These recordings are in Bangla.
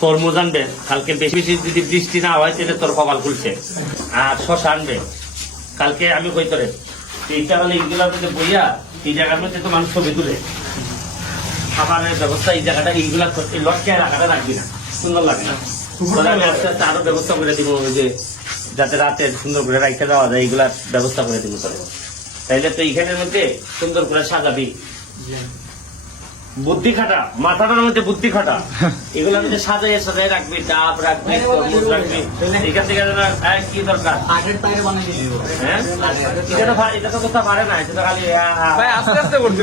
তরমুজ আনবে কালকে, বেশি বেশি যদি বৃষ্টি না হয় তাহলে তোর কপাল খুলছে। আর শশা আনবে কালকে, আমি কই তোরে এইটা হলে এইগুলোর মধ্যে বইয়া এই জায়গার মধ্যে তো মানুষ ছবি তুলে খাবারের ব্যবস্থা, এই জায়গাটা এইগুলা লটকে রাখাটা রাখবি না, সুন্দর লাগে না। আমি আস্তে আস্তে আরো ব্যবস্থা করে দিব, ওই যে যাতে রাতে সুন্দর করে রাখতে দেওয়া যায় এইগুলার ব্যবস্থা করে দিব তোরে। তাইলে তো এইখানের মধ্যে সুন্দর করে সাজাবি। বুদ্ধি খাটা, মাথাটার মধ্যে বুদ্ধি খাটা, এগুলো মধ্যে সাজাই সাজাই রাখবি, ডাব রাখবি, তরমুজ রাখবি। এখান থেকে কি দরকার? হ্যাঁ, এটা তো কোথাও পারে না, এটা তো খালি আস্তে আস্তে করতে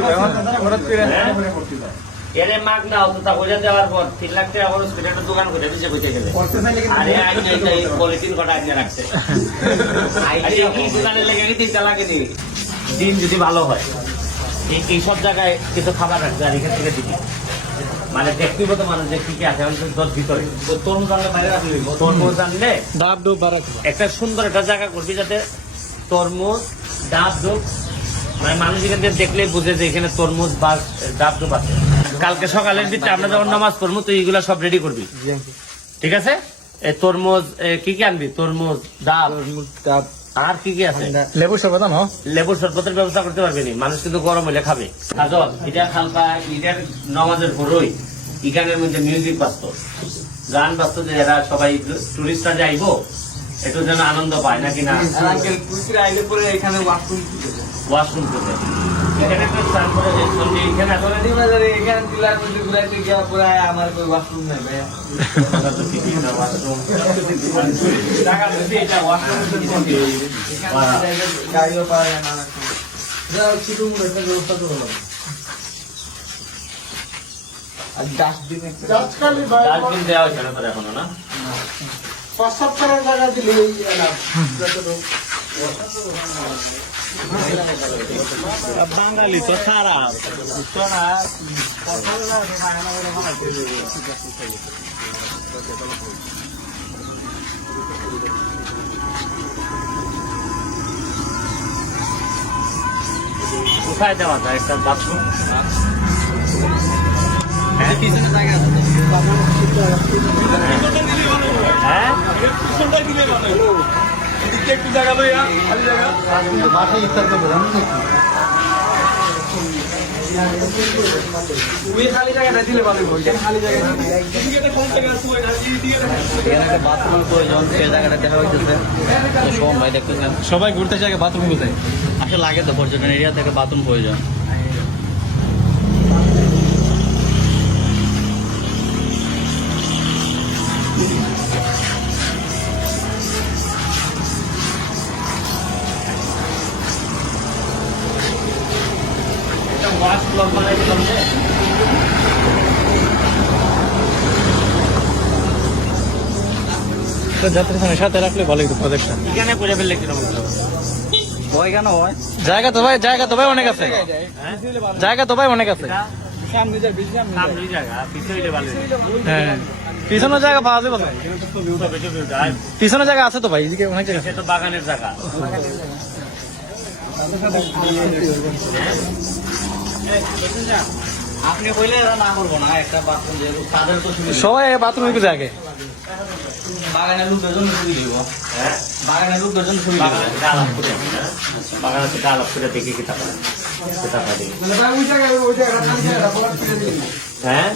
এর মাগ না তা বোঝা দেওয়ার পর 3 লাখ টাকা খরচ করে একটা দোকান করে দিচ্ছে বইতে গেলে। আরে পলিথিন কটা আগে রাখছে, দোকানের লেগে 3 টা লাগে দিন যদি ভালো হয়। এইসব জায়গায় কিছু খাবার রাখবে আর এখান থেকে দিবি, মানে ব্যক্তিগত মানুষ যে কি কি আছে তোর ভিতরে। তরমুজ আনলে বাইরে রাখবি, তরমুজ আনলে একটা সুন্দর একটা জায়গা করবি যাতে তরমুজ ডাব ডুব, মানে মানুষ এখান থেকে দেখলে বুঝে যে এখানে তরমুজ বা ডাব ডুব আছে। কালকে সকালের ভিতরে আমরা যখন নামাজ পড়বো তো এইগুলা সব রেডি করবি, ঠিক আছে? তরমুজ কি কি আনবি? তরমুজ, ডাব, আর কি কি আছে? লেবু শরবত আনো, লেবুর শরবতের ব্যবস্থা করতে পারবি নি, মানুষ কিন্তু গরম হলে খাবে। কাজল এটা খালপা এটার নামাজের পরই এখানের মধ্যে মিউজিক বাজতো, গান বাজতো, যে এরা সবাই টুরিস্টরা যাইবো একটু যেন আনন্দ পায়, নাকি না? এখানে ওয়াশরুম করতে এখানে একটা স্নান করে এখানে আমার কোনো ওয়াশরুম নেই ভাইয়া। গাড়িও পাওয়া যায় না, ডাস্টবিন দেওয়া হয়েছে না তোর এখনো, না? জায়গা দিলে বাঙালি তো খারাপ কোথায় দেওয়া যায় একটা বাথরুম? হ্যাঁ, একটু জায়গা লইয়া খালি জায়গা বাসায় ইফতার করবে খালি জায়গাটা দিলে ভালো হবে। খালি জায়গা বাথরুমের প্রয়োজন, সে জায়গাটা দেখা হইতেছে ভাই দেখতেছেন সবাই ঘুরতে জায়গা বাথরুম কোথায় আসলে লাগে তো পর্যটন এরিয়া থেকে বাথরুম প্রয়োজন। ওয়াশ ব্লক বানাই দিলাম যে যাত্রীদের সাথে রাখলে ভালো একটু প্রজেকশন এখানে করে ফেললে কিরকম হয় কেন হয় জায়গা তো ভাই অনেক আছে, জায়গা তো ভাই অনেক আছে। হ্যাঁ, পিছনের জায়গা পাওয়া যাবে, পিছনের জায়গা আছে তো ভাই, এদিকে অনেক জায়গা তো বাগানের জায়গা। আপনি বললে না করবো না, একটা বাথরুম যেহেতু তাদের তো সবাই বাথরুম জায়গায় বাগানের লোকের জন্য সুবিধা দিব, বাগানের লোকের জন্য সুবিধা বাগানের থেকে আলাপ করে দেখে কি টাকা হ্যাঁ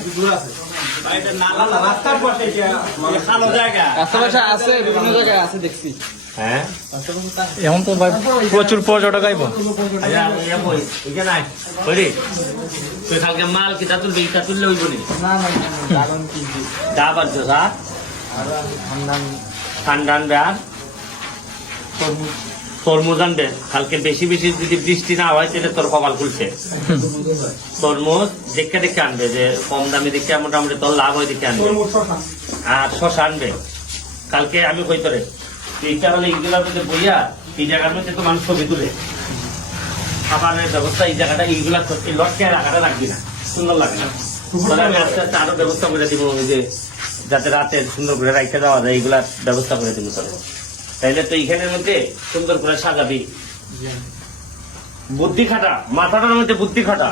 রাস্তার পাশে আছে, বিভিন্ন জায়গায় আছে দেখছি। হ্যাঁ, এখন তো ভাই প্রচুর পর্যটক আইব। তুই কালকে মাল কিতা তুলবি, ইটা তুললে হইব নি? ডাব আর জোসা ঠান্ডা আনবে, আর তরমুজ আনবে কালকে, বেশি বেশি যদি বৃষ্টি না হয় তাহলে তোর কপাল খুলছে। তরমুজ দেখে দেখে আনবে, যে কম দামে দেখে মোটামুটি তোর লাভ হয় দেখে আনবে। আর শশা আনবে কালকে, আমি কই তোরে এইটা হলে এইগুলোর মধ্যে বইয়া এই জায়গার মধ্যে তো মানুষ ছবি তুলে খাবারের ব্যবস্থা, এই জায়গাটা এইগুলা লটকে রাখাটা রাখবি না, সুন্দর লাগে না। আমি আস্তে আস্তে আরো ব্যবস্থা করে দিব, ওই যে যাতে রাতে সুন্দর করে রাখতে দেওয়া যায় এইগুলার ব্যবস্থা করে দিব তোরে। তাইলে তো এইখানের মধ্যে সুন্দর করে সাজাবি। বুদ্ধি খাটা, মাথাটার মধ্যে বুদ্ধি খাটা।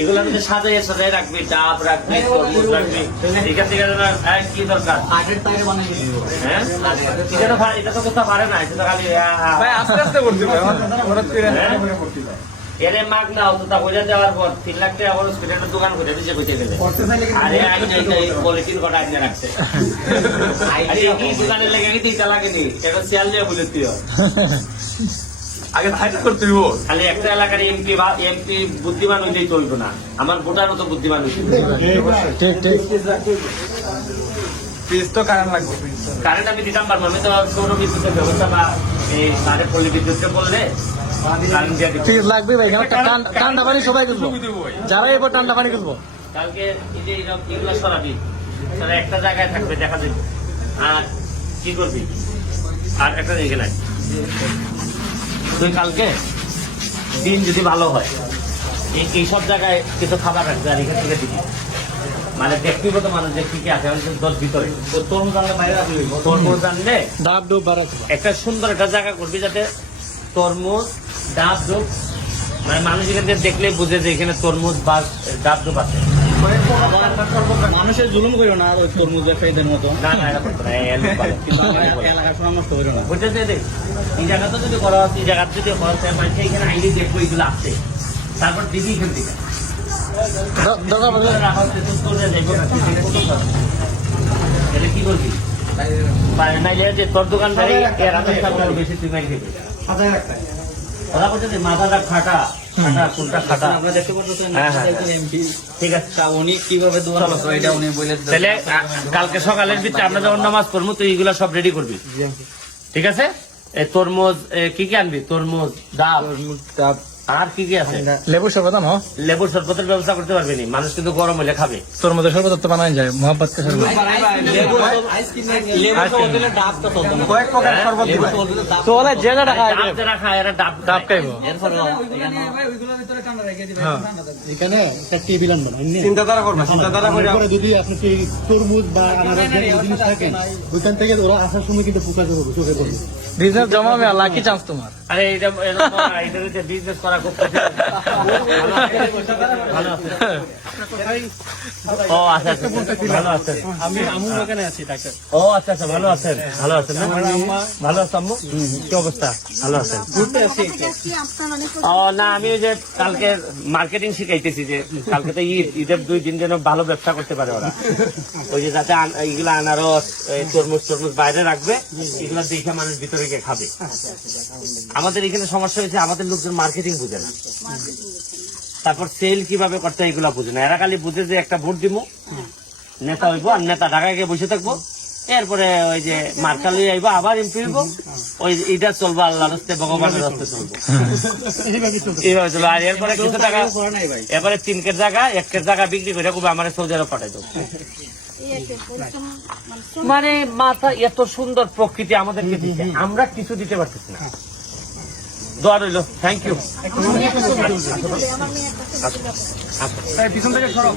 এগুলোর মধ্যে সাজাই রাখবি, ডাব রাখবি, তরমুজ রাখবি। এখান থেকে কি দরকার? হ্যাঁ, এটা তো কোথাও পারে না, এটা তো খালি আস্তে আস্তে করতে হবে এরে মাগ না অতটা বোঝা যাওয়ার পর 3 লাখ টাকা বড় স্কুলের দোকান করে দিচ্ছে কইতে গেলে। আরে আমি পলিথিন কটা আইনে রাখছে। আরে এই দোকানে লেগে কি 3 লাগে নি, এটা সেল দিয়ে বলে তুই আগে ফাইট করতে হইব। খালি একটা এলাকার এমপি বুদ্ধিমান হইলেই চলবে না, আমার ভোটার মতো বুদ্ধিমান হইতে পিস তো কারেন্ট লাগবে। কারেন্ট আমি দিতাম পারবো, আমি তো সৌর বিদ্যুতের ব্যবস্থা বা এই সাড়ে পল্লী বিদ্যুৎকে বললে কারেন্ট দিয়ে দিতে লাগবে ভাই, ঠান্ডা পানি সবাই কিনবো, যারা এবার ঠান্ডা পানি কিনবো। কালকে এই যে এগুলো সরাবি, তারা একটা জায়গায় থাকবে, দেখা যাবে। আর কি করবি, আর একটা জায়গা নাই তুই কালকে দিন যদি ভালো হয় এইসব জায়গায় কিছু খাবার রাখবে আর এখান থেকে দিবি। মানে ব্যক্তিগত মানুষ যে কি কি আছে দশ ভিতরে তরমুজ আনলে বাইরে রাখবি, তরমুজ আনলে ডাব ডুব বাড়াতে একটা সুন্দর একটা জায়গা করবি যাতে তরমুজ ডাব ডুব, মানে মানুষ এখান থেকে দেখলে বুঝে যে এখানে তরমুজ বা ডাব ডুব আছে। মানুষের জুলুম করো না ওই তরমুজের খাইদের মতো। না না এরকম না, এই এলাকা ভালো। এলাকার সুনাম নষ্ট করো না। ওইটা দিয়ে দেখ, এই জায়গাটা যদি করা হয়, এই জায়গাটা যদি করা হয়, মানে এখানে আইডি দেখবো এগুলো আছে, তারপর দিবি এখান থেকে রাখা হচ্ছে তো তোরে যাইবো না, এটা কি করবি নাইলে যে তোর দোকানদারি এর হাতে বেশি তুই মাই খেবি। ওরা বলছে যে মাথাটা খাটা খাটা চুলটা খাটা। আপনারা দেখতে পাচ্ছেন হ্যাঁ, হ্যাঁ। এমপি ঠিক আছে, তা উনি কিভাবে দোয়া করতো এটা উনি বলে দিতেন। তাহলে কালকে সকালের ভিতরে আমরা যখন নামাজ পড়বো তুই এগুলা সব রেডি করবি, ঠিক আছে? তরমুজ কি কি আনবি? তরমুজ, ডাব, আর কি কি আছে? লেবু শরবত আনো, লেবুর শরবতের ব্যবস্থা করতে পারবি নি, মানুষ কিন্তু গরম হলে খাবে। তোর মধ্যে শরবত তো বানাই যায়, মোহাম্মদ কে শরবত। কয়েক প্রকার শরবত দিবা। তোলে যে যেটা খায় ডাব যারা খায় এরা ডাব ডাব খাইবো। এখানে একটা টেবিল আনবো না, চিন্তাধারা করবা, চিন্তাধারা করে তারপরে যদি আপনি তরমুজ বা আনারস জাতীয় জিনিস থাকে ওইখান থেকে ওরা আসার সময় কিন্তু পোকা চোখে চোখে পড়বে। বিজনেস জমা মে লাকি চান্স তোমার। আরে এটা বিজনেস করা খুব কঠিন। ভালো আছে। ও আচ্ছা আচ্ছা, ভালো আছেন। আমি ওখানে আছি ডাক্তার। ও আচ্ছা আচ্ছা, ভালো আছেন, ভালো আছেন না? ভালো আছে আম্মু, কি অবস্থা? ভালো আছেন? ও না, আমি ওই যে কালকে মার্কেটিং শিখাইতেছি, যে কালকে তো ঈদের 2 দিন যেন ভালো ব্যবসা করতে পারে ওরা। ওই যে যাতে এইগুলো আনারস, তরমুজ টরমুজ বাইরে রাখবে, এগুলো দেখে মানুষ ভিতরে গিয়ে খাবে। আমাদের এখানে সমস্যা হয়েছে, আমাদের লোকজন মার্কেটিং বুঝে না, তারপর সেল কিভাবে করতে হয় এগুলা বুঝে না। এরা খালি বুঝে যে একটা ভোট দিব, নেতা হইব, আর নেতা ঢাকায় গিয়ে বসে থাকবো, এরপরে ওই যে মার্কা লই আইবো, আবার এমপি হইব, ওই এটা চলবো আল্লাহর হস্তে, ভগবানের হস্তে চলবো, এইভাবে চলবো। আর এরপরে কিছু টাকা, এরপরে 3 জায়গা 1 জায়গা বিক্রি করে খুব আমার সৌদি আরব পাঠাই দেবো। মানে মাথা এত সুন্দর প্রকৃতি আমাদেরকে দিচ্ছে, আমরা কিছু দিতে পারতেছি না। দোয়া রইল, থ্যাংক ইউ। পিছন থেকে সরব।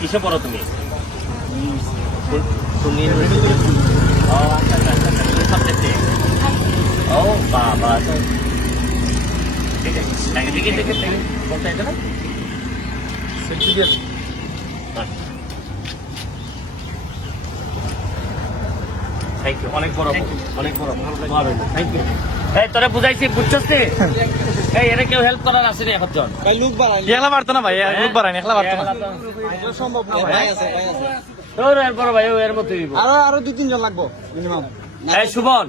কিসে পড়ো তুমি? ও আচ্ছা আচ্ছা, সাবজেক্টে। ও বাবা, ঠিক আছে, দেখে দেখে দেখে বলতে এটা না সেলফিয়াস। থ্যাংক ইউ, অনেক বড়, অনেক বড়, থ্যাংক ইউ। এই তোরা বুঝাইছি, বুঝছস নি? এই এরা কেউ হেল্প করার আসেনি এখন জন। ভাই লুক বাড়াই, একলা পারতো না ভাই, লুক বাড়াই একলা পারতো না, সম্ভব না ভাই। তোর এর বড় ভাই এর মতোই। আরো 2-3 জন লাগবো মিনিমাম। এই সুমন,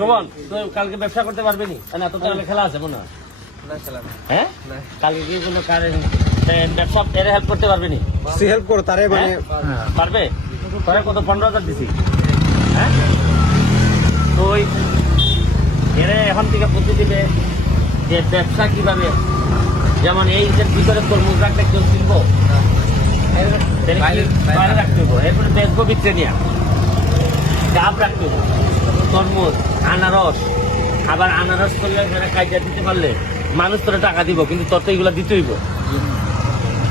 সুমন তুই কালকে ব্যবসা করতে পারবি নি? না তোর কালকে খেলা আছে মনে হয়? হ্যাঁ, কালকে কি কোনো ব্যবসা এর হেল্প করতে পারবি নি? হেল্প করো তারে, মানে পারবে? তোরা কত 15,000 দিছি, হ্যাঁ? তো ওই এরা এখন থেকে বুদ্ধি দিবে যে ব্যবসা কিভাবে, যেমন এই যে ভিতরে তরমুজ রাখলে কেউ কিনবো, বাইরে রাখতে হবো, এরপরে বেচবো বিক্রে নিয়ে, ডাব রাখতে হবো, তরমুজ, আনারস, আবার আনারস করলে যারা কাজটা দিতে পারলে মানুষ তোরা টাকা দিব, কিন্তু তোর তো এগুলো দিতে হইব।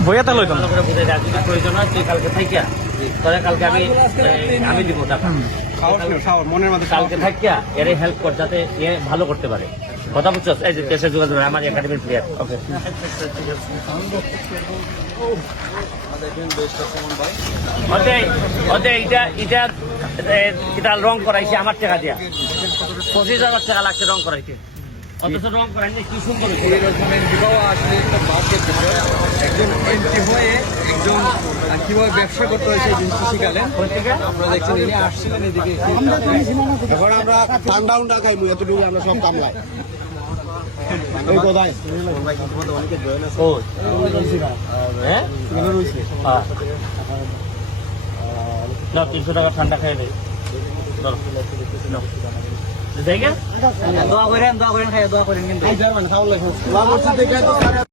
বইয়া তো লইতো ভালো করে বুঝে যা, যদি প্রয়োজন হয় তুই কালকে থাইকা তাহলে কালকে আমি দিব টাকা খাওয়ার মনের মধ্যে কালকে থাকিয়া এর হেল্প কর যাতে এ ভালো করতে পারে কথা বুঝছো এই যে দেশের যোগাযোগ আমার একাডেমির প্লেয়ার ওকে এটা রং করাইছে আমার টাকা দিয়া 25,000 টাকা লাগছে রং করাইতে অথচ রং করাইলে কি সুন্দর একজন এমপি হয়ে একজন কিভাবে ব্যবসা করতে হয় সেই জিনিস শিখালেন আমরা দেখছি ইনি আসছিলেন এদিকে এখন আমরা ঠান্ডা উন্ডা খাইমু এতটুকু আমরা সব কামলাই এই কোথায় ও হ্যাঁ না 300 টাকা ঠান্ডা খাই নেই দোয়া করেন খাই দোয়া করেন কিন্তু মানে চাউল লাগে